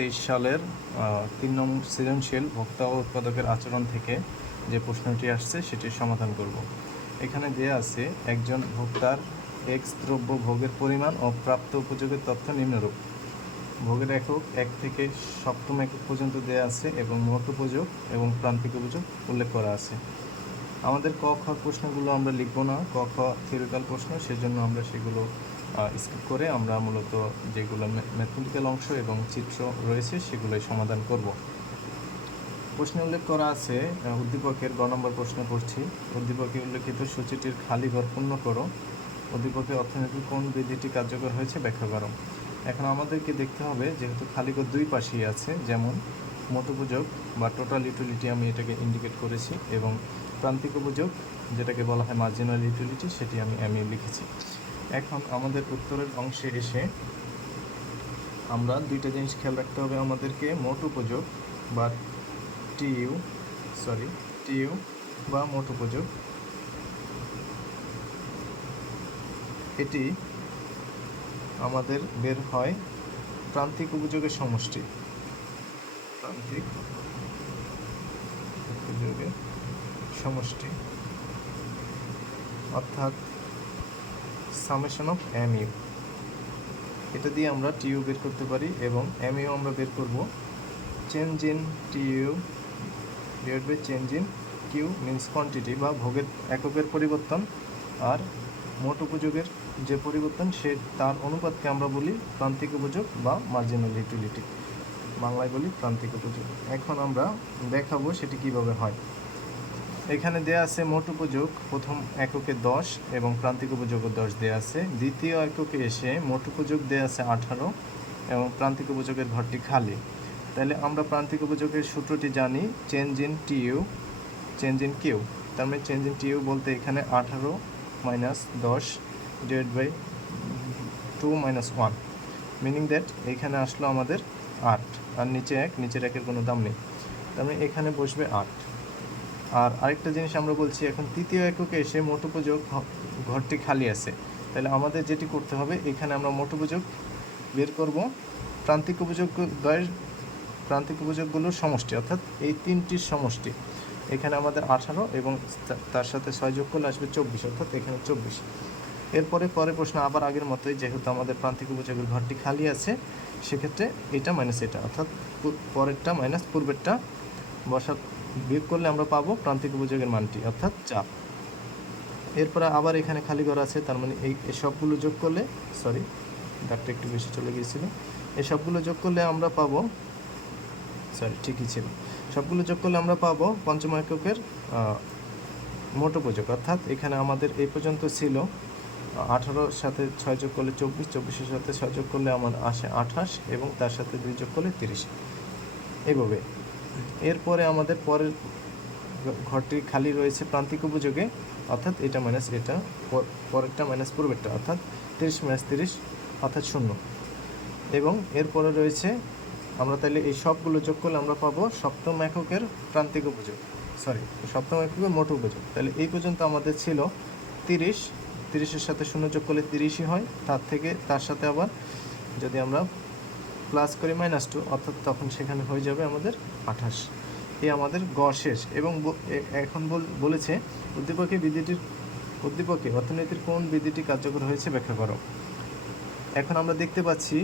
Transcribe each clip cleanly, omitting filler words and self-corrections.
2023 সালের 3 নং সৃজনশীল ভোক্তা ও উৎপাদকের আচরণ থেকে যে প্রশ্নটি আসছে সেটির সমাধান করব। এখানে দেয়া আছে একজন ভোক্তার এক্স দ্রব্য ভোগের পরিমাণ ও প্রাপ্ত উপযোগের তথ্য নিম্নরূপ। ভোগের একক 1 থেকে 7ম একক পর্যন্ত দেয়া আছে এবং মোট উপযোগ এবং প্রান্তিক উপযোগ উল্লেখ করা আছে। আমাদের ক খ প্রশ্নগুলো আমরা লিখব না, ক খ থিওরিক্যাল প্রশ্ন, সেজন্য আমরা সেগুলো স্কিপ করে আমরা মূলত যেগুলো ম্যাথমেটিক্যাল অংশ এবং চিত্র রয়েছে সেগুলোই সমাধান করব। প্রশ্নে উল্লেখ করা আছে উদ্দীপকের গ নম্বর প্রশ্ন করছি। উদ্দীপকে উল্লেখিত সূচিটির খালি ঘর পূর্ণ করো। উদ্দীপকে অর্থনীতির কোন বিধিটি কার্যকর হয়েছে ব্যাখ্যা করো। এখন আমাদেরকে দেখতে হবে, যেহেতু খালি ঘর দুই পাশেই আছে, যেমন মোট উপযোগ বা টোটাল ইউটিলিটি আমি এটাকে ইন্ডিকেট করেছি, এবং প্রান্তিক উপযোগ যেটাকে বলা হয় মার্জিনাল ইউটিলিটি সেটি আমি লিখেছি। এখন আমাদের উত্তরের অংশে এসে আমরা দুইটা জিনিস খেয়াল রাখতে হবে আমাদেরকে। মোট উপযোগ বা টিইউ বা মোট উপযোগ, এটি আমাদের বের হয় প্রান্তিক উপযোগের সমষ্টি। প্রান্তিক উপযোগের সমষ্টি অর্থাৎ সামেশন অফ এমইউ। এটা দিয়ে আমরা টিইউ বের করতে পারি, এবং এমইউ আমরা বের করব change in TU divide by change in Q, means quantity বা ভোগের এককের পরিবর্তন, আর মোট উপযোগের যে পরিবর্তন তার অনুপাতকে আমরা বলি প্রান্তিক উপযোগ বা মার্জিনাল ইউটিলিটি, বাংলায় বলি প্রান্তিক উপযোগ। এখন আমরা দেখাবো সেটি কিভাবে হয়। এখানে দেয়া আছে মোট উপযোগ প্রথম এককে 10 এবং প্রান্তিক উপযোগও 10 দেয়া আছে। দ্বিতীয় এককে এসে মোট উপযোগ দেয়া আছে 18 এবং প্রান্তিক উপযোগের ঘরটি খালি। তাহলে আমরা প্রান্তিক উপযোগের সূত্রটি জানি, change in TU change in Q. তার মানে চেঞ্জ ইন টিইউ বলতে এখানে 18 minus 10 divide by 2 minus 1, meaning that এখানে আসলো আমাদের 8, আর নিচে 1, নিচের একের কোনো দাম নেই, তার মানে এখানে বসবে 8। আর আরেকটা জিনিস আমরা বলছি, এখন তৃতীয় এককে এসে মোট উপযোগ ঘরটি খালি আছে। তাহলে আমাদের যেটি করতে হবে, এখানে আমরা মোট উপযোগ বের করব প্রান্তিক উপযোগগুলোর সমষ্টি, অর্থাৎ এই তিনটির সমষ্টি। এখানে আমাদের 18 এবং তার সাথে 6 যোগ করলে আসবে 24, অর্থাৎ এখানে 24। এরপরে পরের প্রশ্ন আবার আগের মতোই, যেহেতু আমাদের প্রান্তিক উপযোগের ঘরটি খালি আছে, সেক্ষেত্রে এটা মাইনাস এটা, অর্থাৎ পরেরটা মাইনাস পূর্বেরটা বিয়োগ করলে আমরা পাবো প্রান্তিক উপযোগের মানটি, অর্থাৎ 4। এরপরে আবার এখানে খালি ঘর আছে, তার মানে এই সবগুলো যোগ করলে, দাগটা একটু বেশি চলে গিয়েছিল, এই সবগুলো যোগ করলে আমরা পাবো, ঠিকই ছিল, সবগুলো যোগ করলে আমরা পাবো পঞ্চম এককের মোট উপযোগ। অর্থাৎ এখানে আমাদের এই পর্যন্ত ছিল 18 সাথে 6 যোগ করলে 24, 24-এর সাথে 6 যোগ করলে আমার আসে 28, এবং তার সাথে 2 যোগ করলে 30, এইভাবে। এরপরে আমাদের পরের ঘরটি খালি রয়েছে প্রান্তিক উপযোগে, অর্থাৎ এটা মাইনাস এটা, পরেরটা মাইনাস পূর্বেরটা, অর্থাৎ 30 মাইনাস 30 অর্থাৎ 0। এবং এরপরে রয়েছে, আমরা তাহলে এই সবগুলো যোগ করলে আমরা পাবো সপ্তম এককের প্রান্তিক উপযোগ, সপ্তম এককের মোট উপযোগ। তাহলে এই পর্যন্ত আমাদের ছিল 30, 30-এর সাথে 0 যোগ করলে 30ই হয়, তার সাথে আবার যদি আমরা প্লাস করি -2, অর্থাৎ তখন সেখানে হয়ে যাবে আমাদের 28। এই আমাদের গড় শেষ। এবং এখন বলেছে উদ্দীপকে অর্থনীতির কোন বিধিটি কার্যকর হয়েছে ব্যাখ্যা করো। এখন আমরা দেখতে পাচ্ছি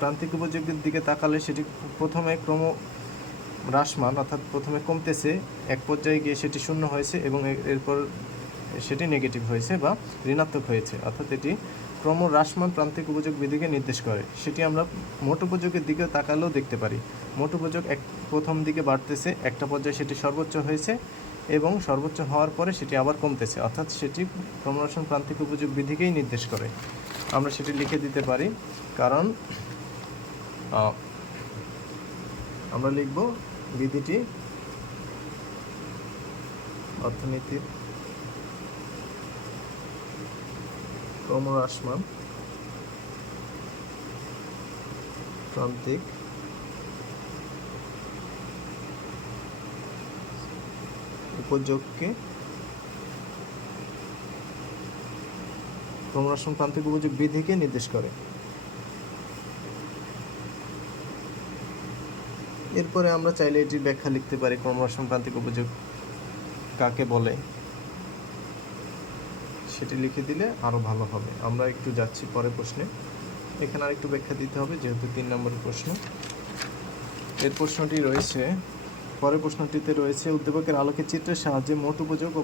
প্রান্তিক উপযোগের দিকে তাকালে সেটি প্রথমে ক্রমহ্রাসমান, অর্থাৎ প্রথমে কমতেছে, এক পর্যায়ে গিয়ে সেটি 0 হয়েছে এবং এরপর সেটি নেগেটিভ হয়েছে বা ঋণাত্মক হয়েছে, অর্থাৎ এটি ক্রমহ্রাসমান প্রান্তিক উপযোগ বিধিকে নির্দেশ করে। সেটি আমরা মোট উপযোগের দিকে তাকালেও দেখতে পারি। মোট উপযোগ প্রথম দিকে বাড়তেছে, একটা পর্যায়ে সেটি সর্বোচ্চ হয়েছে এবং সর্বোচ্চ হওয়ার পরে সেটি আবার কমতেছে, অর্থাৎ সেটি ক্রমহ্রাসমান প্রান্তিক উপযোগ বিধিকেই নির্দেশ করে। আমরা সেটি লিখে দিতে পারি, কারণ আমরা লিখব বিধিটি অর্থনীতির ক্রমহ্রাসমান প্রান্তিক উপযোগকে ক্রমহ্রাসমান প্রান্তিক উপযোগ বিধিকে নির্দেশ করে। এরপরে আমরা চাইলে এটির ব্যাখ্যা লিখতে পারি, ক্রমহর্ষণ প্রান্তিক উপযোগ কাকে বলে, সেটি লিখে দিলে আরও ভালো হবে। আমরা একটু যাচ্ছি পরের প্রশ্নে। এখানে আরেকটু ব্যাখ্যা দিতে হবে যেহেতু 3 নম্বর প্রশ্ন। এর প্রশ্নটি রয়েছে, পরের প্রশ্নটিতে রয়েছে উদ্দীপকের আলোকে চিত্রের সাহায্যে মোট উপযোগ ও